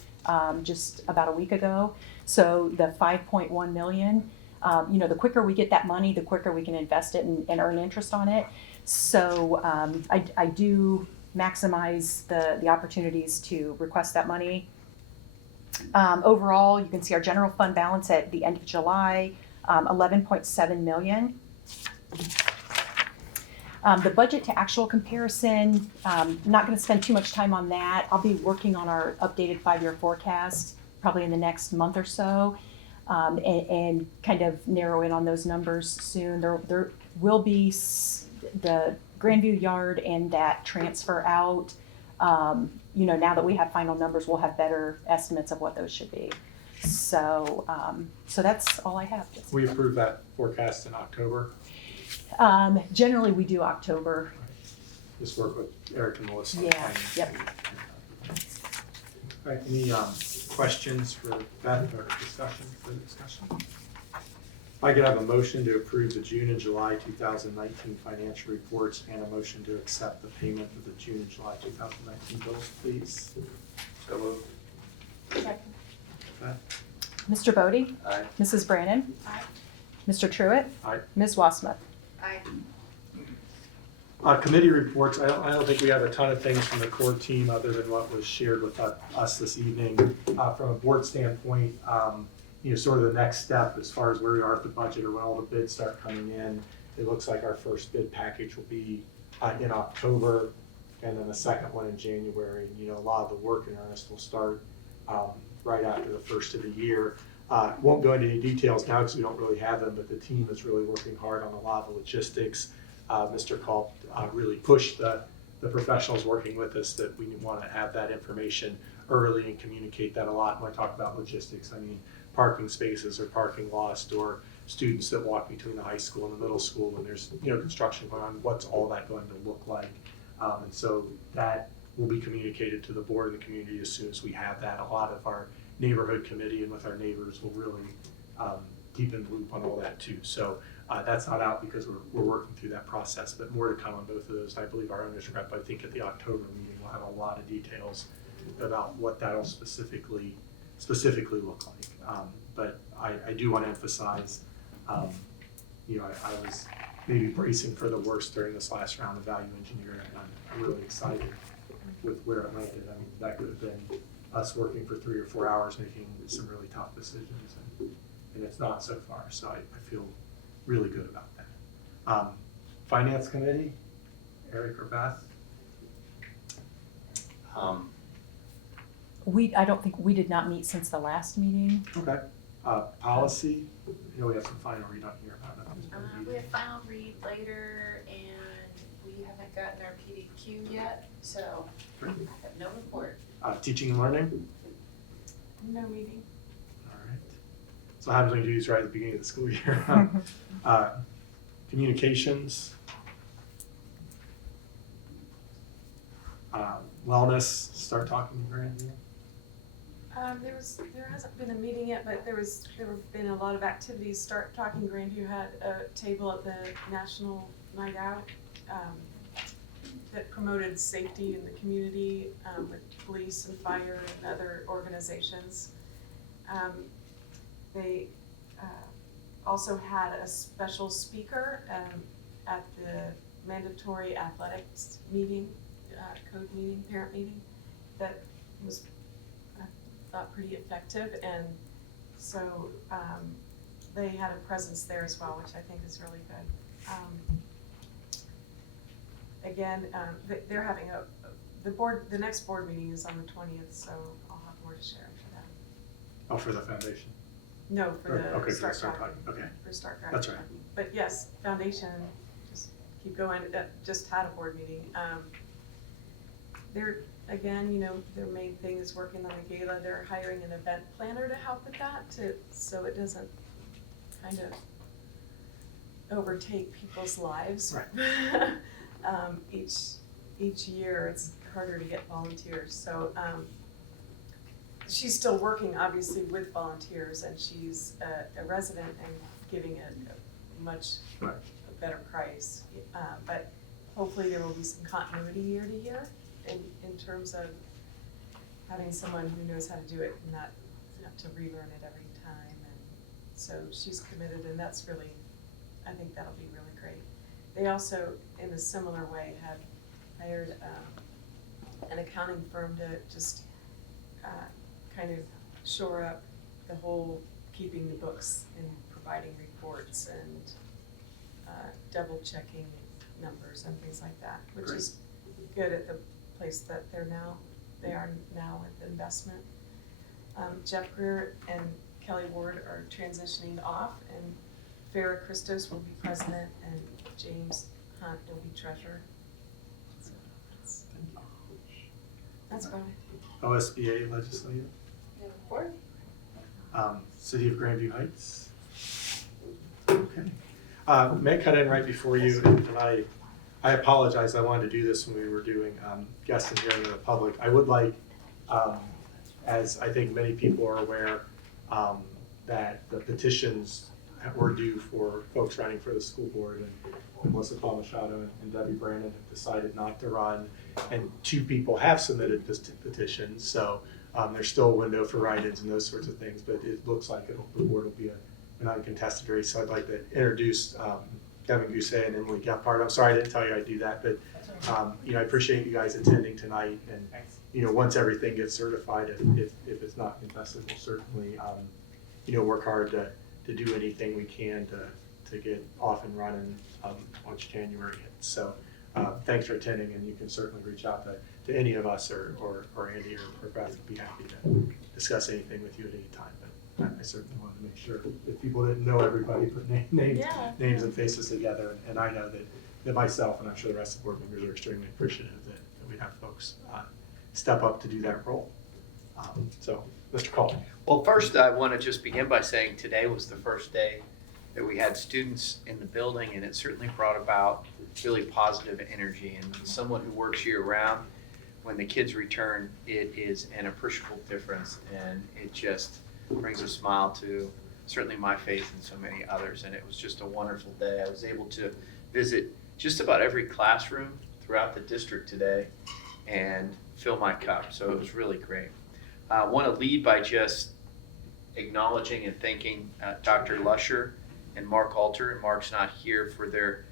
just about a week ago. So the 5.1 million, you know, the quicker we get that money, the quicker we can invest it and earn interest on it. So I do maximize the opportunities to request that money. Overall, you can see our general fund balance at the end of July, 11.7 million. The budget to actual comparison, not going to spend too much time on that. I'll be working on our updated 5-year forecast probably in the next month or so, and kind of narrow in on those numbers soon. There will be the Grandview yard and that transfer out. You know, now that we have final numbers, we'll have better estimates of what those should be. So, so that's all I have. We approve that forecast in October. Generally, we do October. Just work with Eric and Melissa. Yeah, yep. All right, any questions for Beth or discussion, further discussion? If I could have a motion to approve the June and July 2019 financial reports and a motion to accept the payment of the June and July 2019 bills, please. So moved. Second. Beth? Mr. Bodie? Aye. Mrs. Brannon? Aye. Mr. Truitt? Aye. Ms. Wassmuth? Aye. Committee reports, I don't think we have a ton of things from the core team other than what was shared with us this evening. From a board standpoint, you know, sort of the next step as far as where we are at the budget or when all the bids start coming in, it looks like our first bid package will be in October and then the second one in January. You know, a lot of the work in earnest will start right after the first of the year. Won't go into any details now because we don't really have them, but the team is really working hard on a lot of the logistics. Mr. Culp really pushed the professionals working with us that we want to have that information early and communicate that a lot. When I talk about logistics, I mean parking spaces or parking lost or students that walk between the high school and the middle school when there's, you know, construction going on. What's all that going to look like? And so that will be communicated to the board and the community as soon as we have that. A lot of our neighborhood committee and with our neighbors will really keep in the loop on all that too. So that's not out because we're working through that process, but more to come on both of those. I believe our owners rep, I think at the October meeting, will have a lot of details about what that'll specifically look like. But I do want to emphasize, you know, I was maybe bracing for the worst during this last round of value engineering, and I'm really excited with where it landed. I mean, that could have been us working for 3 or 4 hours making some really tough decisions, and it's not so far. So I feel really good about that. Finance committee, Eric or Beth? I don't think, we did not meet since the last meeting. Okay. Policy, I know we have some final read on here about that. We have final read later, and we haven't gotten our PDQ yet, so I have no report. Teaching and learning? No meeting. All right. So what happens when you do these right at the beginning of the school year? Communications. Wellness, start talking to Grandview. There hasn't been a meeting yet, but there have been a lot of activities. Start Talking Grandview had a table at the National Night Out. that promoted safety in the community with police and fire and other organizations. They also had a special speaker at the mandatory athletics meeting, code meeting, parent meeting, that was, I thought, pretty effective. And so they had a presence there as well, which I think is really good. Again, they're having the next board meeting is on the 20th, so I'll have more to share for that. Oh, for the foundation? No, for the Okay, for the Start Start Driving. Driving, okay. For Start Driving. That's right. But yes, foundation, just keep going, just had a board meeting. They're, again, you know, their main thing is working on the gala. They're hiring an event planner to help with that, so it doesn't kind of overtake people's lives. Right. Each year it's harder to get volunteers, so she's still working obviously with volunteers, and she's a resident and giving it a much better price. But hopefully there will be some continuity year to year in terms of having someone who knows how to do it and not have to relearn it every time. And so she's committed, and that's really, I think that'll be really great. They also, in a similar way, have hired an accounting firm to just kind of shore up the whole keeping the books and providing reports and double checking numbers and things like that, which is good at the place that they are now with investment. Jeff Greer and Kelly Ward are transitioning off, and Farrah Christos will be president, and James Hunt will be treasurer. So that's about it. OSBA legislative? City of Grandview Heights? Okay. May I cut in right before you, and I apologize, I wanted to do this when we were doing guest and hearing of the public. I would like, as I think many people are aware, that the petitions were due for folks running for the school board, and Melissa Palmachado and Debbie Brandon have decided not to run, and 2 people have submitted petitions, so there's still a window for write-ins and those sorts of things, but it looks like the board will be an uncontested race. So I'd like to introduce Kevin Gousset and Emily Gephardt. I'm sorry I didn't tell you I'd do that, but I appreciate you guys attending tonight, and once everything gets certified, if it's not contested, we'll certainly work hard to do anything we can to get off and running once January hits. So thanks for attending, and you can certainly reach out to any of us or Andy or Beth would be happy to discuss anything with you at any time. But I certainly wanted to make sure if people didn't know everybody, put names and faces together. And I know that myself, and I'm sure the rest of the board members are extremely appreciative that we have folks step up to do that role. So, Mr. Cole. Well, first, I want to just begin by saying today was the first day that we had students in the building, and it certainly brought about really positive energy. And someone who works year-round, when the kids return, it is an appreciable difference, and it just brings a smile to certainly my face and so many others. And it was just a wonderful day. I was able to visit just about every classroom throughout the district today and fill my cup, so it was really great. I want to lead by just acknowledging and thanking Dr. Lusher and Mark Alter, and Mark's not here, for their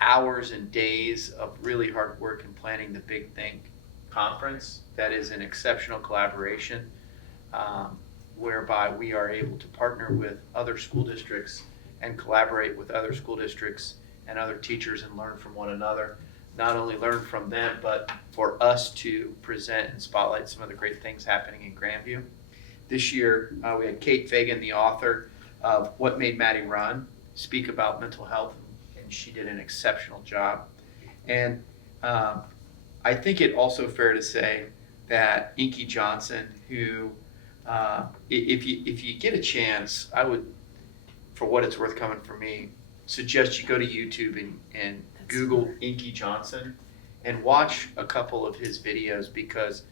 hours and days of really hard work in planning the Big Think conference. That is an exceptional collaboration whereby we are able to partner with other school districts and collaborate with other school districts and other teachers and learn from one another. Not only learn from them, but for us to present and spotlight some of the great things happening in Grandview. This year, we had Kate Fagan, the author of What Made Maddie Run, speak about mental health, and she did an exceptional job. And I think it also fair to say that Inky Johnson, who, if you get a chance, I would, for what it's worth coming from me, suggest you go to YouTube and Google Inky Johnson and watch a couple of his videos, because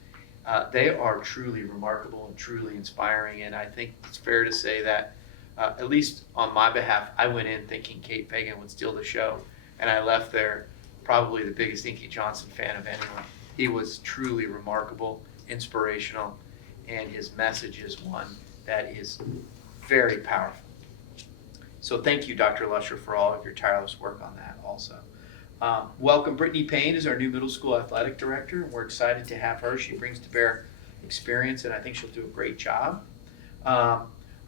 they are truly remarkable and truly inspiring. And I think it's fair to say that, at least on my behalf, I went in thinking Kate Fagan would steal the show, and I left there probably the biggest Inky Johnson fan of anyone. He was truly remarkable, inspirational, and his message is one that is very powerful. So thank you, Dr. Lusher, for all of your tireless work on that also. Welcome Brittany Payne as our new middle school athletic director. We're excited to have her. She brings to bear experience, and I think she'll do a great job.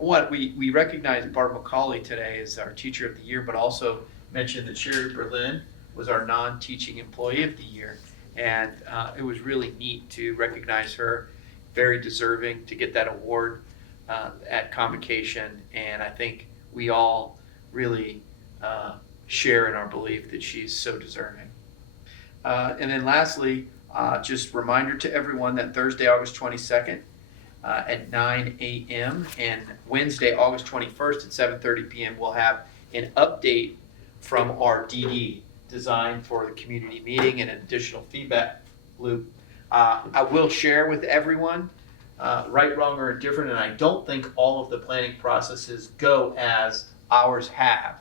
We recognize Barb McCauley today as our teacher of the year, but also mentioned that Sherry Berlin was our non-teaching employee of the year. And it was really neat to recognize her, very deserving to get that award at Convocation. And I think we all really share in our belief that she's so deserving. And then lastly, just reminder to everyone that Thursday, August 22nd at 9 a.m. and Wednesday, August 21st at 7:30 p.m. we'll have an update from our DD designed for the community meeting and an additional feedback loop. I will share with everyone, right, wrong, or indifferent, and I don't think all of the planning processes go as ours have.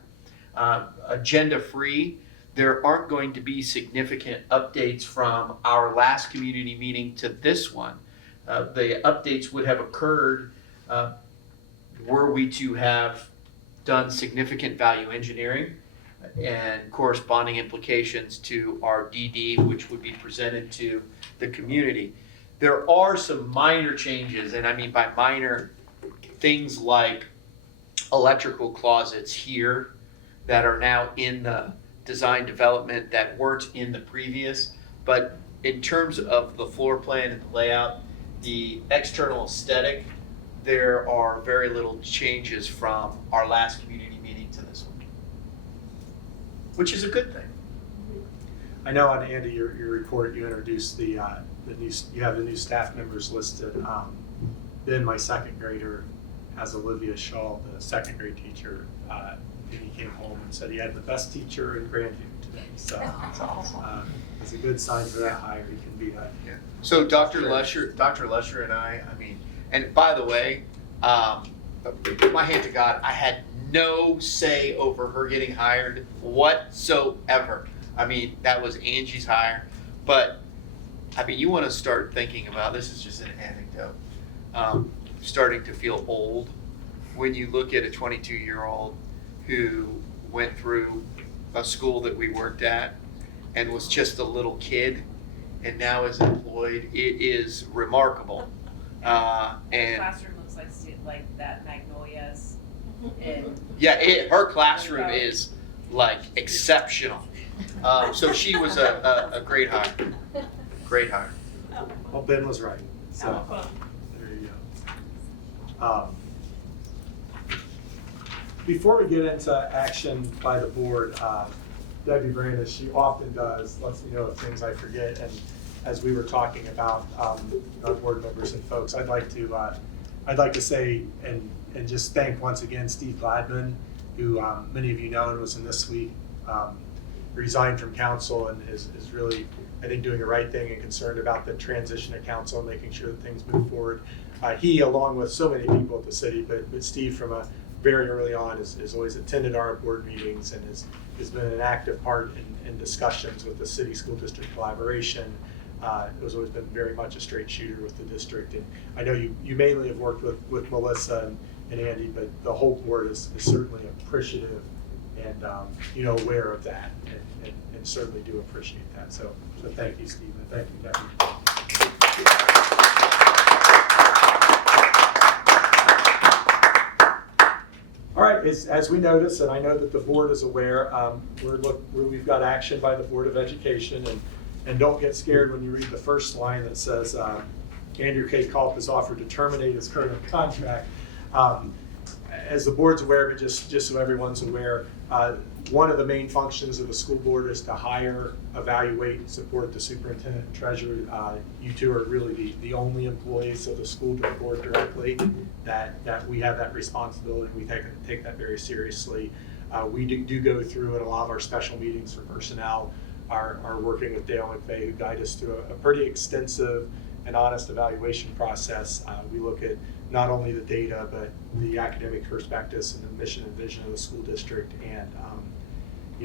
Agenda free, there aren't going to be significant updates from our last community meeting to this one. The updates would have occurred were we to have done significant value engineering and corresponding implications to our DD, which would be presented to the community. There are some minor changes, and I mean by minor, things like electrical closets here that are now in the design development that weren't in the previous. But in terms of the floor plan and the layout, the external aesthetic, there are very little changes from our last community meeting to this one, which is a good thing. I know on Andy, your report, you introduced the new, you have the new staff members listed. Ben, my second grader, has Olivia Shaw, the second grade teacher, and he came home and said he had the best teacher in Grandview today. So it's a good sign for that hire. He can be that. Yeah. So Dr. Lusher and I mean, and by the way, my hand to God, I had no say over her getting hired whatsoever. I mean, that was Angie's hire. But, I mean, you want to start thinking about, this is just an anecdote, starting to feel old when you look at a 22-year-old who went through a school that we worked at and was just a little kid and now is employed. It is remarkable. And classroom looks like that Magnolias. Yeah, her classroom is like exceptional. So she was a great hire. Great hire. Well, Ben was right. So there you go. Before we get into action by the board, Debbie Brandis, she often does, lets me know of things I forget. And as we were talking about our board members and folks, I'd like to say and just thank once again Steve Gladman, who many of you know and was in this week, resigned from council and is really, I think, doing the right thing and concerned about the transition of council and making sure that things move forward. He, along with so many people at the city, but Steve from a very early on has always attended our board meetings and has been an active part in discussions with the city school district collaboration. Has always been very much a straight shooter with the district. And I know you mainly have worked with Melissa and Andy, but the whole board is certainly appreciative and aware of that and certainly do appreciate that. So thank you, Steve, and thank you, Debbie. All right, as we noticed, and I know that the board is aware, we've got action by the Board of Education, and don't get scared when you read the first line that says Andrew K. Culp is offered to terminate his current contract. As the board's aware, but just so everyone's aware, one of the main functions of the school board is to hire, evaluate, and support the superintendent and treasurer. You two are really the only employees of the school board directly that we have that responsibility. We take that very seriously. We do go through in a lot of our special meetings for personnel, are working with Dale McVeigh, who guide us through a pretty extensive and honest evaluation process. We look at not only the data, but the academic prospectus and the mission and vision of the school district,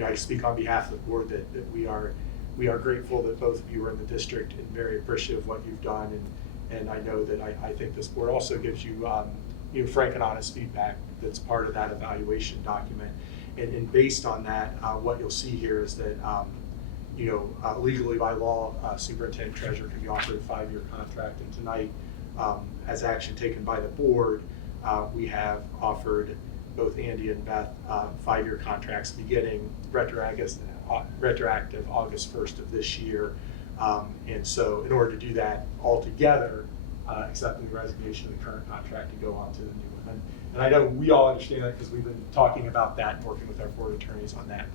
I speak on behalf of the board that we are grateful that both of you are in the district and very appreciative of what you've done. And I know that I think this board also gives you, frank and honest feedback that's part of that evaluation document. And based on that, what you'll see here is that, legally by law, superintendent treasurer can be offered a 5-year contract. And tonight, as action taken by the board, we have offered both Andy and Beth 5-year contracts beginning retroactive August 1st of this year. And so in order to do that all together, accepting the resignation of the current contract to go on to the new one. And I know we all understand that because we've been talking about that and working with our board attorneys on that.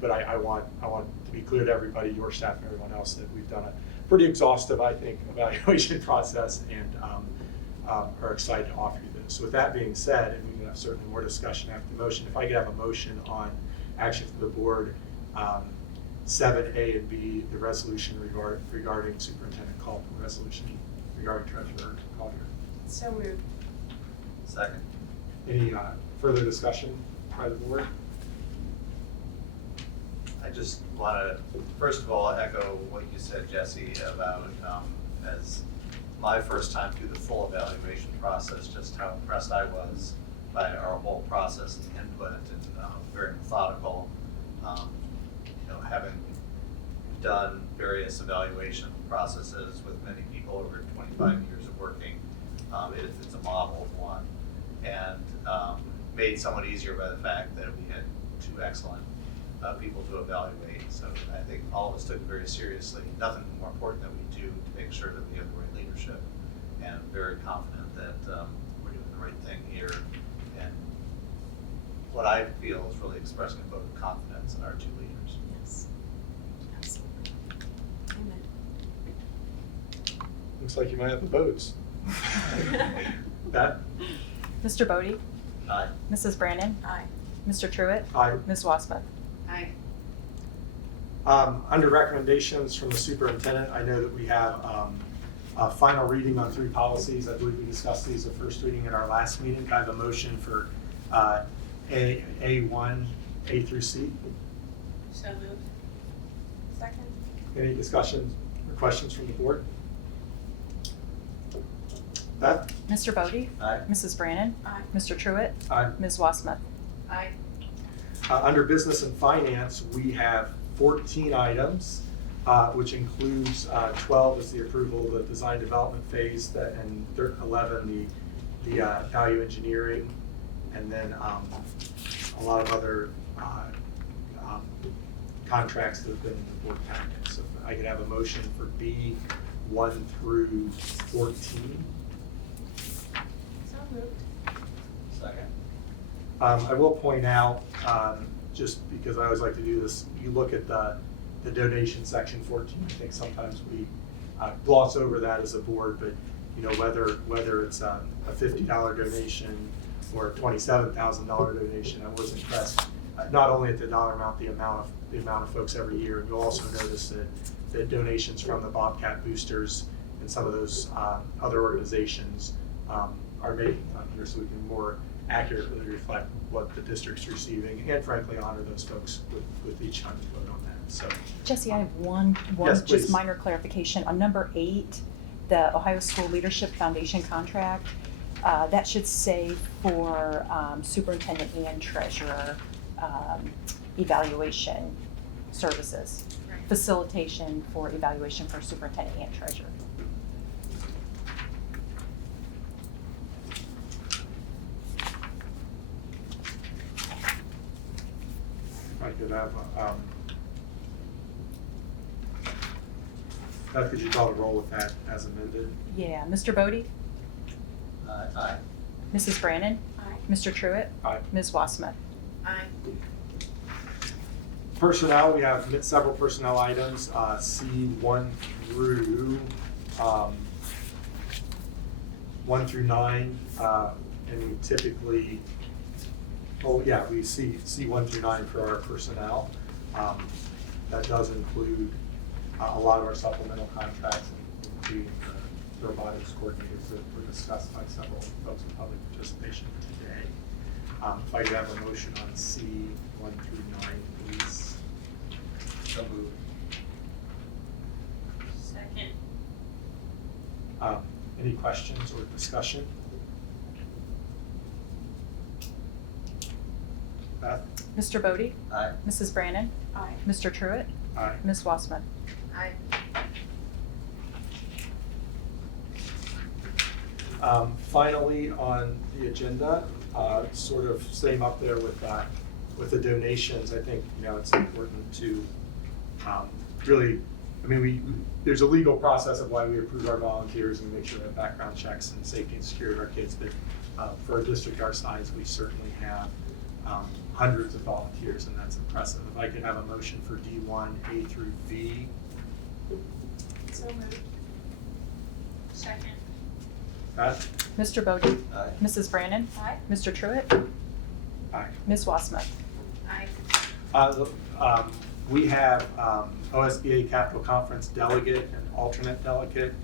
But I want to be clear to everybody, your staff and everyone else, that we've done a pretty exhaustive, I think, evaluation process and are excited to offer you this. So with that being said, and we can have certainly more discussion after the motion, if I could have a motion on action from the board, 7A and B, the resolution regarding Superintendent Culp, and resolution regarding Treasurer Collier. So moved. Second. Any further discussion by the board? I just want to, first of all, echo what you said, Jesse, about as my first time through the full evaluation process, just how impressed I was by our whole process and input, and very methodical. Having done various evaluation processes with many people over 25 years of working, it's a model of one, and made somewhat easier by the fact that we had 2 excellent people to evaluate. So I think all of us took it very seriously. Nothing more important than we do to make sure that we have the right leadership, and very confident that we're doing the right thing here. And what I feel is really expressing a vote of confidence in our 2 leaders. Yes. Absolutely. Amen. Looks like you might have the votes. Beth? Mr. Bodie? Aye. Mrs. Brandon? Aye. Mr. Truitt? Aye. Ms. Wasmuth? Aye. Under recommendations from the superintendent, I know that we have a final reading on 3 policies. I believe we discussed these at first reading at our last meeting. Can I have a motion for A1, A through C? So moved. Second. Any discussions or questions from the board? Beth? Mr. Bodie? Aye. Mrs. Brandon? Aye. Mr. Truitt? Aye. Ms. Wasmuth? Aye. Under business and finance, we have 14 items, which includes 12 is the approval of the design development phase, and 11 the value engineering, and then a lot of other contracts that have been in the board packet. So if I could have a motion for B 1 through 14. So moved. Second. I will point out, just because I always like to do this, you look at the donation section 14. I think sometimes we gloss over that as a board, but whether it's a $50 donation or a $27,000 donation, I was impressed not only at the dollar amount, the amount of folks every year. And you'll also notice that donations from the Bobcat Boosters and some of those other organizations are making on here, so we can more accurately reflect what the district's receiving, and frankly honor those folks with each time we vote on that. So, Jesse, I have one Yes, please. just minor clarification. On number 8, the Ohio School Leadership Foundation contract, that should say for superintendent and treasurer evaluation services. Right. Facilitation for evaluation for superintendent and treasurer. I could have, Beth, could you call the roll with that as amended? Yeah, Mr. Bodie? Aye. Mrs. Brandon? Aye. Mr. Truitt? Aye. Ms. Wasmuth? Aye. Personnel, we have several personnel items, C1 through 1 through 9, and we typically, we see C1 through 9 for our personnel. That does include a lot of our supplemental contracts, including the robotics coordinators that were discussed by several folks in public participation today. If I could have a motion on C 1 through 9, please. So moved. Second. Any questions or discussion? Beth? Mr. Bodie? Aye. Mrs. Brannon? Aye. Mr. Truitt? Aye. Ms. Wassman? Aye. Finally, on the agenda, sort of same up there with the donations, I think, it's important to really, there's a legal process of why we approve our volunteers and make sure that background checks and safety and security of our kids, but for a district our size, we certainly have hundreds of volunteers, and that's impressive. If I could have a motion for D1, A through V. So moved. Second. Beth? Mr. Bodie? Aye. Mrs. Brannon? Aye. Mr. Truitt? Aye. Ms. Wassman? Aye. We have OSBA Capital Conference delegate and alternate delegate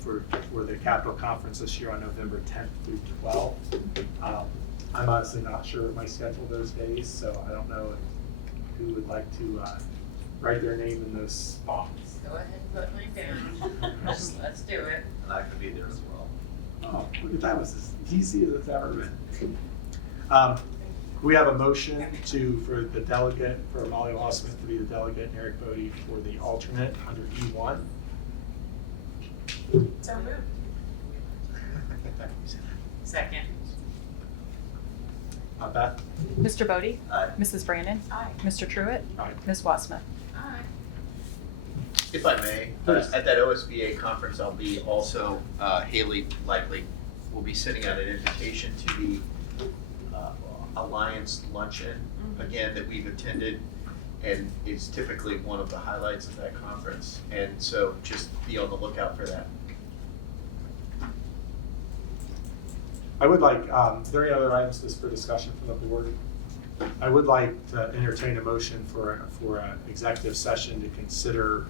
for the Capital Conference this year on November 10th through 12th. I'm honestly not sure of my schedule those days, so I don't know who would like to write their name in those spots. Go ahead and put mine down. Let's do it. And I could be there as well. Oh, look at that, was as easy as it's ever been. We have a motion for the delegate, for Molly Wassman to be the delegate, and Eric Bodie for the alternate under E1. So moved. Second. Beth? Mr. Bodie? Aye. Mrs. Brannon? Aye. Mr. Truitt? Aye. Ms. Wassman? Aye. If I may, Please. at that OSBA conference, I'll be also, Haley likely will be sitting out an invitation to the Alliance Luncheon, again, that we've attended, and it's typically one of the highlights of that conference. And so just be on the lookout for that. I would like, is there any other items just for discussion from the board? I would like to entertain a motion for an executive session to consider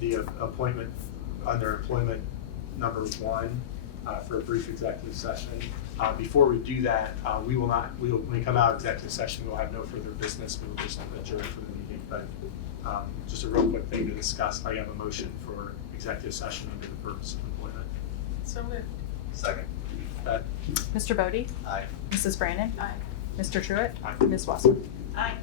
the appointment under employment number 1 for a brief executive session. Before we do that, when we come out of executive session, we'll have no further business. We will just adjourn for the meeting. But just a real quick thing to discuss. I have a motion for executive session under the purpose of employment. So moved. Second. Beth? Mr. Bodie? Aye. Mrs. Brannon? Aye. Mr. Truitt? Aye. Ms. Wassman? Aye.